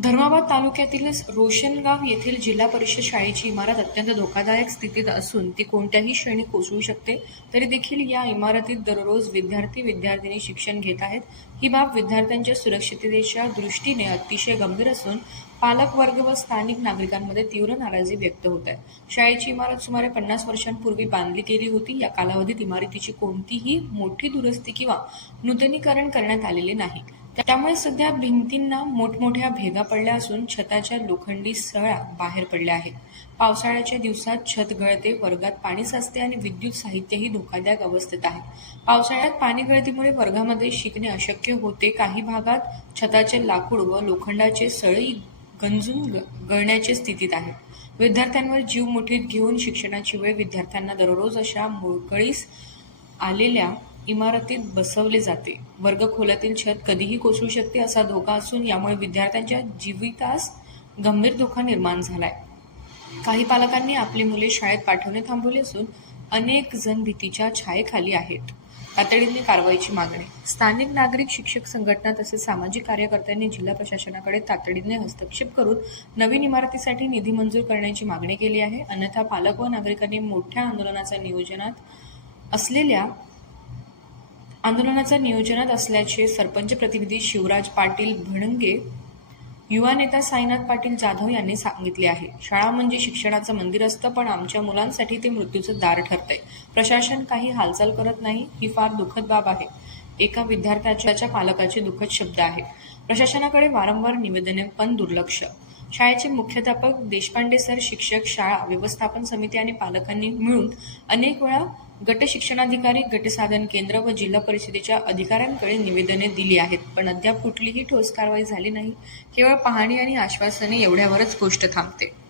धर्माबाद तालुक्यातील रोशनगाव येथील जिल्हा परिषद शाळेची इमारत अत्यंत धोकादायक स्थितीत असून ती कोणत्याही श्रेणी कोसळू शकते तरी देखील या इमारतीत दररोज विद्यार्थी विद्यार्थिनी शिक्षण घेत आहेत. ही बाब विद्यार्थ्यांच्या सुरक्षिततेच्या दृष्टीने अतिशय गंभीर असून पालक वर्ग व स्थानिक नागरिकांमध्ये तीव्र नाराजी व्यक्त होत आहे. शाळेची इमारत सुमारे पन्नास वर्षांपूर्वी बांधली गेली होती. या कालावधीत इमारतीची कोणतीही मोठी दुरुस्ती किंवा नूतनीकरण करण्यात आलेले नाही. त्यामुळे सध्या भिंतींना मोठमोठ्या भेगा पडल्या असून छताच्या लोखंडी सळ्या बाहेर पडल्या आहेत. पावसाळ्याच्या दिवसात छत गळते वर्गात पाणी साचते आणि विद्युत साहित्यही धोकादायक अवस्थेत आहे. पावसाळ्यात पाणी गळतीमुळे वर्गामध्ये शिकणे अशक्य होते. काही भागात छताचे लाकूड व लोखंडाचे सळई गंजून ग- गळण्याच्या स्थितीत आहे. विद्यार्थ्यांवर जीव मुठीत घेऊन शिक्षणाची वेळ विद्यार्थ्यांना दररोज अशा मोळकळीस आलेल्या इमारतीत बसवले जाते. वर्गखोल्यातील छत कधीही कोसळू शकते असा धोका असून यामुळे विद्यार्थ्यांच्या जीवितास गंभीर धोका निर्माण झालाय. काही पालकांनी आपली मुले शाळेत पाठवणे थांबवले असून अनेक जण भीतीच्या छायेखाली आहेत. तातडीने कारवाईची मागणी. स्थानिक नागरिक शिक्षक संघटना तसेच सामाजिक कार्यकर्त्यांनी जिल्हा प्रशासनाकडे तातडीने हस्तक्षेप करून नवीन इमारतीसाठी निधी मंजूर करण्याची मागणी केली आहे. अन्यथा पालक व नागरिकांनी मोठ्या आंदोलनाच्या नियोजनात असलेल्या आंदोलनाच्या नियोजनात असल्याचे सरपंच प्रतिनिधी शिवराज पाटील भणंगे युवा नेता साईनाथ पाटील जाधव यांनी सांगितले आहे. शाळा म्हणजे शिक्षणाचं मंदिर असतं पण आमच्या मुलांसाठी ते मृत्यूचं दार ठरतंय. प्रशासन काही हालचाल करत नाही ही फार दुःखद बाब आहे. एका विद्यार्थ्याच्या पालकाचे दुःखद शब्द आहे. प्रशासनाकडे वारंवार निवेदने पण दुर्लक्ष. शाळेचे मुख्याध्यापक देशपांडे सर शिक्षक शाळा व्यवस्थापन समिती आणि पालकांनी मिळून अनेक वेळा गट शिक्षणाधिकारी गटसाधन केंद्र व जिल्हा परिषदेच्या अधिकाऱ्यांकडे निवेदने दिली आहेत. पण अद्याप कुठलीही ठोस कारवाई झाली नाही. केवळ पाहणी आणि आश्वासने एवढ्यावरच गोष्ट थांबते.